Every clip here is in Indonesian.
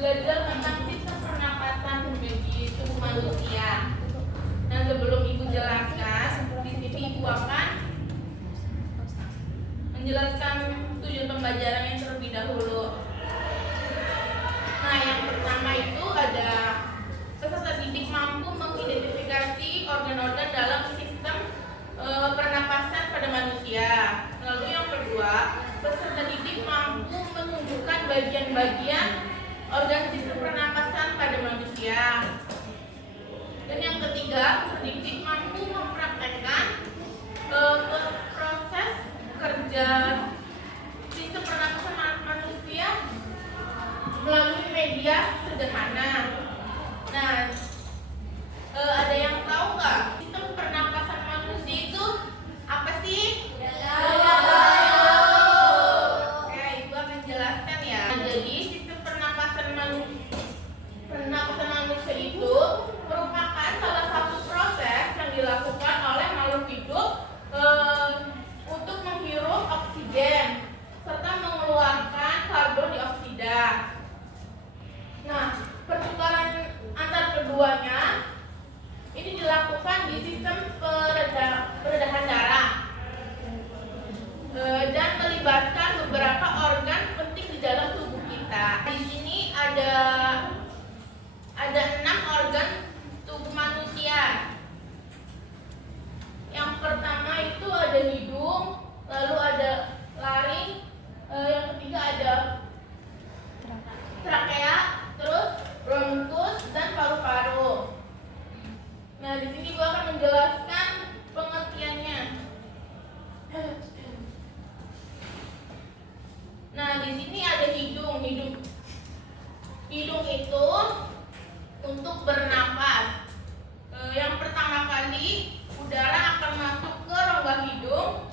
belajar tentang sistem pernapasan bagi tubuh manusia. Nah, sebelum Ibu jelaskan, di sini Ibu akan menjelaskan tujuan pembelajaran yang terlebih dahulu. Nah, yang pertama itu ada peserta didik mampu mengidentifikasi organ-organ dalam sistem pernapasan pada manusia. Lalu yang kedua, peserta didik mampu menunjukkan bagian-bagian organ sistem pernapasan pada manusia. Dan yang ketiga, peserta didik mampu mempraktekkan proses kerja sistem pernapasan manusia melalui media sederhana. Nah, ada yang tahu nggak sistem pernapasan manusia itu apa sih? Oke, Ibu akan jelaskan ya. Jadi sistem pernapasan manusia itu merupakan salah satu proses yang dilakukan oleh makhluk hidup untuk menghirup oksigen serta mengeluarkan karbon dioksida. Nah, pertukaran antar keduanya ini dilakukan di sistem peredaran darah dan melibatkan beberapa organ penting di dalam tubuh kita. Di sini ada 6 organ tubuh manusia. Yang pertama itu ada hidung, lalu ada laring, yang ketiga ada trakea, terus bronkus dan paru-paru. Nah, di sini gua akan menjelaskan pengertiannya. Nah, di sini ada hidung. Hidung itu untuk bernapas. Yang pertama kali udara akan masuk ke rongga hidung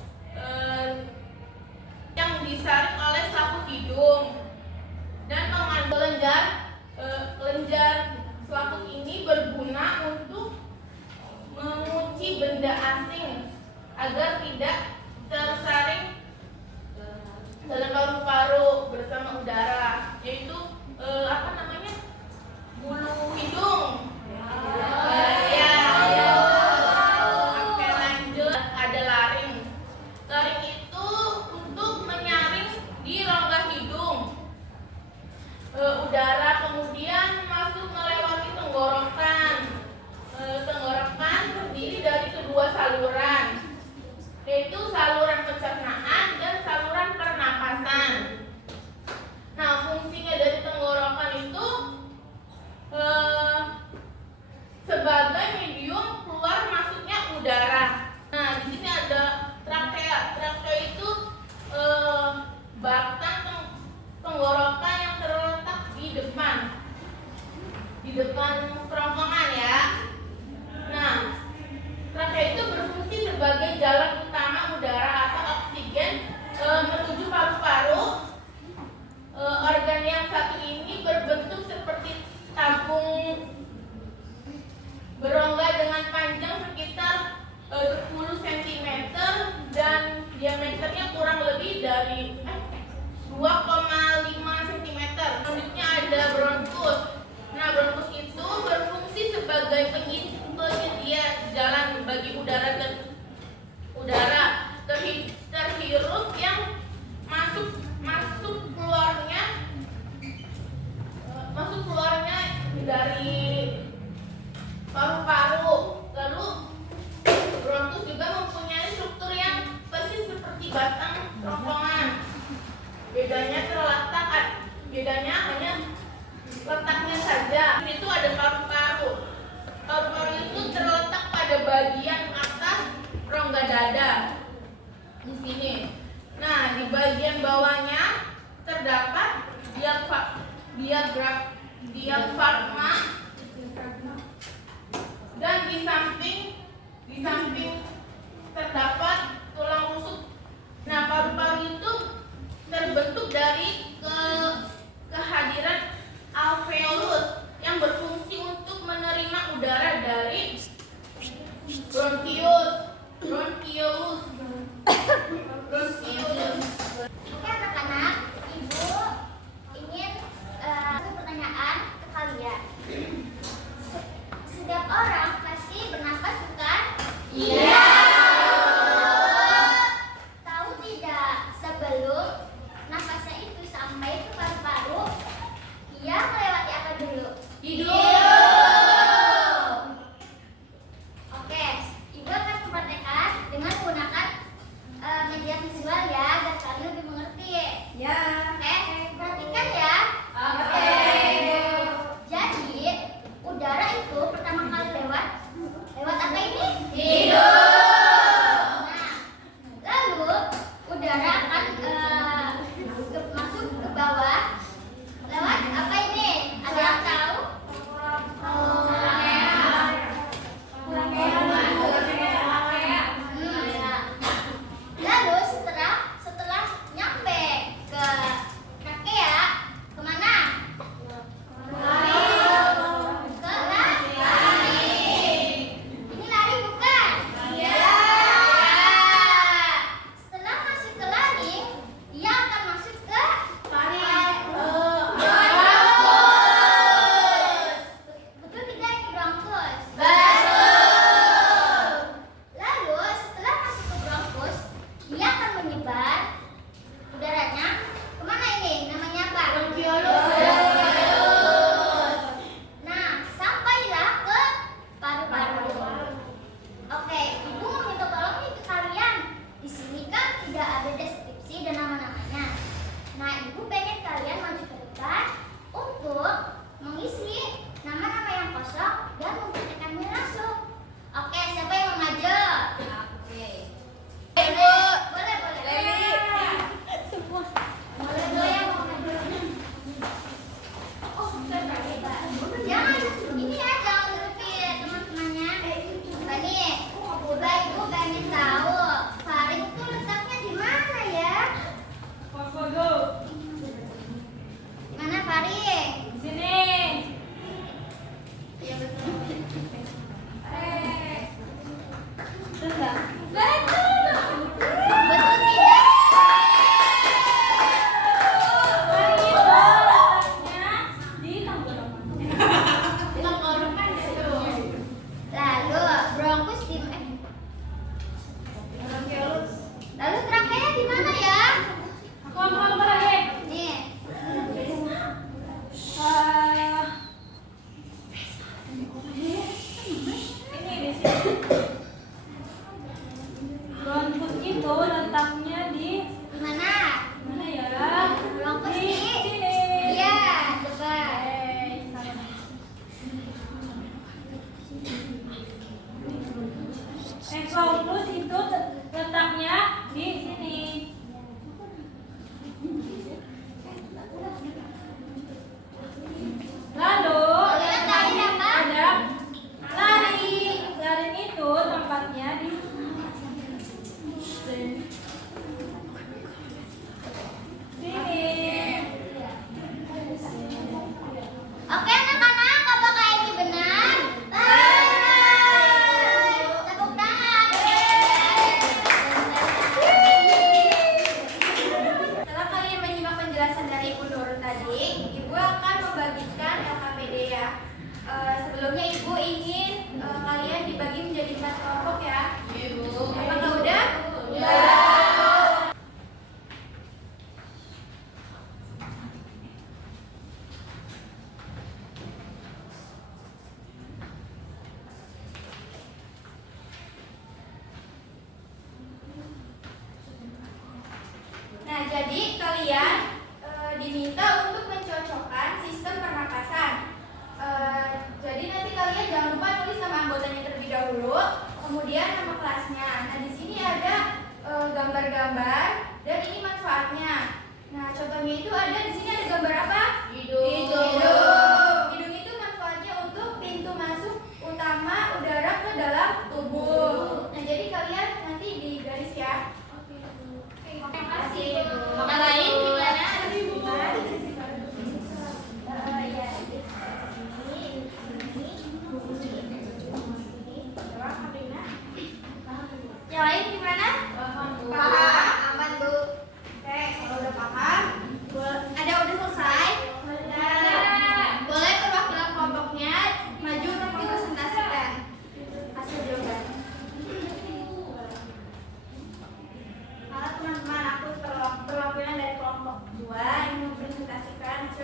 yang disaring oleh selaput hidung dan kelenjar selaput ini berguna untuk mengunci benda asing agar tidak tersaring dalam paru-paru bersama udara, yaitu bulu hidung. Oke, lanjut. Ada laring. Laring itu untuk menyaring di rongga hidung udara, kemudian masuk melewati tenggorokan. Tenggorokan terdiri dari kedua saluran, yaitu saluran pencernaan dan saluran pernapasan. Nah, fungsinya dari tenggorokan itu sebagai medium keluar masuknya udara. Nah, di sini ada trakea. Trakea itu batang tenggorokan yang terletak di depan kerongkongan ya. Nah, trakea itu berfungsi sebagai jalan utama udara atau oksigen menuju paru-paru. Organ yang satu ini berbentuk seperti tabung berongga dengan panjang sekitar 10 cm dan diameternya kurang lebih dari 2,5 cm. Selanjutnya ada bronkus. Nah, bronkus itu berfungsi sebagai penyedia jalan bagi udara terhirup yang masuk keluarnya dari paru-paru. Lalu bronkus juga mempunyai struktur yang persis seperti batang kerongkongan. Bedanya hanya letaknya saja. Itu ada paru-paru. Paru-paru itu terletak pada bagian atas rongga dada di sini. Nah, di bagian bawahnya terdapat diafragma dan di samping terdapat tulang rusuk. Nah, paru-paru itu terbentuk dari kehadiran alveolus yang berfungsi untuk menerima udara dari bronkiolus. Oke anak-anak, Ibu ingin pertanyaan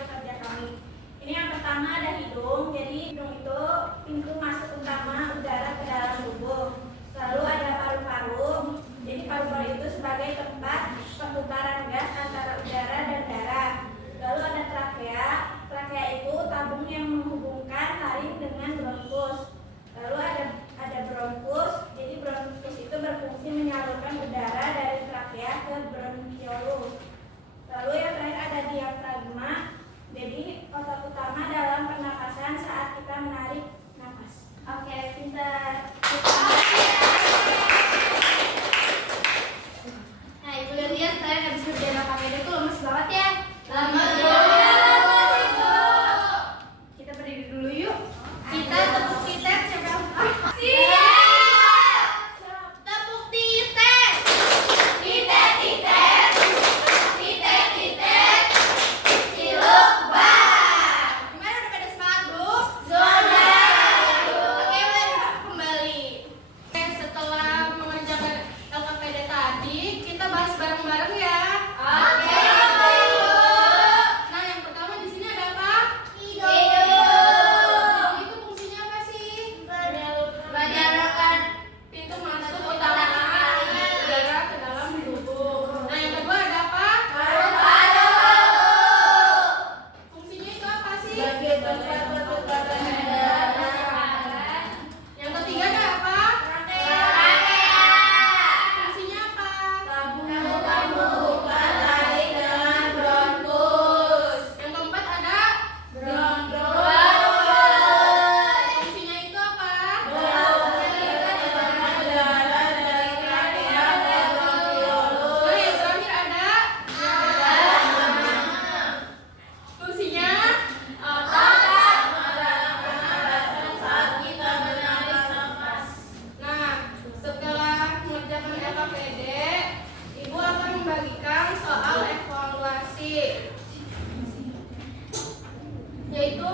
kerja kami. Ini yang pertama ada hidung. Jadi hidung itu pintu masuk utama udara ke dalam tubuh. Lalu ada paru-paru. Jadi paru-paru itu sebagai tempat perputaran gas antara udara dan darah. Lalu ada trakea. Trakea itu tabung yang menghubungkan laring dengan bronkus. Lalu ada bronkus. Jadi bronkus itu berfungsi menyalurkan udara dari trakea ke bronkiolus. Lalu yang terakhir ada diafragma. Jadi otot utama dalam pernapasan saat kita menarik nafas. Oke, pintar. Nah, Ibu lihat kalian habis ngerjain AKPD itu lemes banget ya. Lemes banget, Ibu. Kita berdiri dulu yuk. Kita tepuk titik siapa yang siap. Tepuk titik. Titik titik. Titik titik. Ciluk bar. Gimana, udah pada semangat, Bu? Sudah. Oke, boleh duduk kembali. Oke, setelah mengerjakan LKPD tadi, kita bahas bareng-bareng ya. Oke. Nah, yang pertama di sini ada apa? Hidung. Itu fungsinya apa sih? Menyalurkan pintu masuk utama udara ke dalam tubuh. Nah, yang kedua ada apa? Paru-paru. Fungsinya itu apa sih? Sebagai tempat perputaran darah. Yang ketiga ada apa? Trakea. Fungsinya apa? Tabung menghubungkan laring dengan bronkus. Yang keempat ada bronkiolus. Fungsinya itu apa? Mengalirkan udara dari trakea ke bronkiolus. Lalu yang terakhir ada diafragma. Fungsinya otot pernapasan saat kita menarik nafas. Nah, setelah mengerjakan LKPD, Ibu akan membagikan soal evaluasi, yaitu